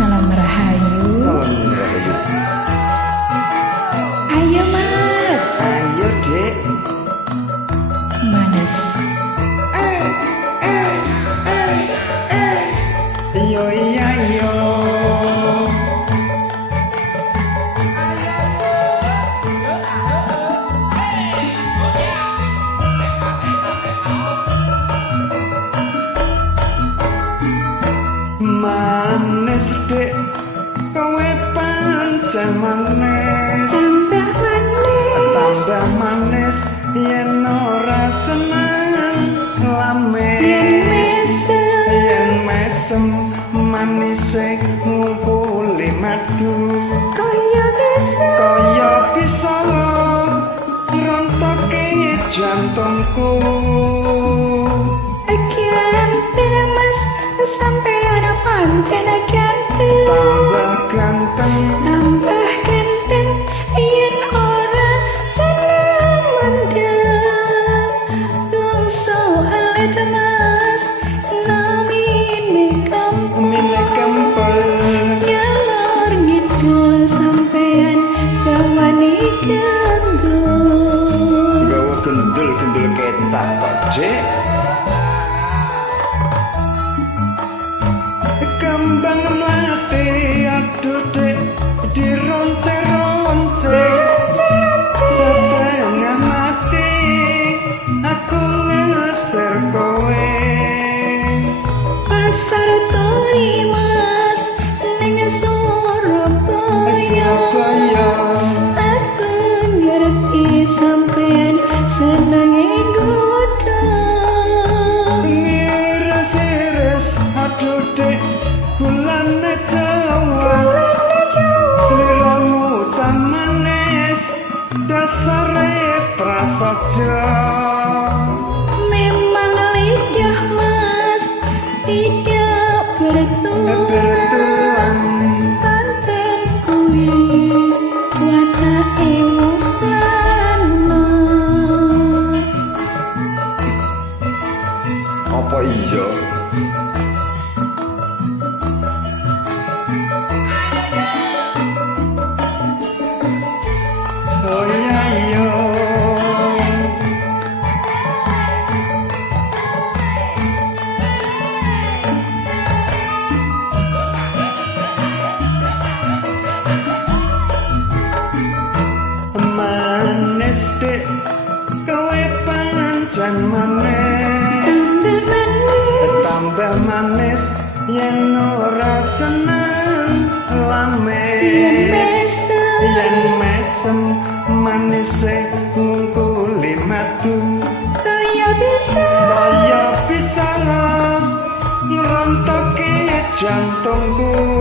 Salam rahayu. Salam rahayu. Ayo Mas. Ayo Dek. Manis. Yo iya yo. Manis Dek, kowe pancen manis. Tambah manis yen ora seneng lames. Yen mesem manise ngumpuli madu. Kaya bisa rontoke jantungku. Tambah ganteng yen ora seneng mendem. Soale Mas namine kempel ngalor ngidul sampean gawani gendul. gawa gendul ketak kok Dek. Kembang mati aduh Dek dironce-ronce setengah mati aku ngeser kowe. Pasar Turi Mas ning Surabaya. Aku ngerti sampean senenge godhong. Ngiris-iris aduh Dek bulane Jawa. Sliramu can manis dasare prasaja. Memang lidah Mas tidak bertulang. Pancen kuwi watake wong lanang. Apa iya? Oh iya iya. Manis Dek, kowe pancen manis. Tambah manis yen ora seneng lames. Yen mesem manise ngungkuli madu. Kaya bisa Ngerontoke jantungku.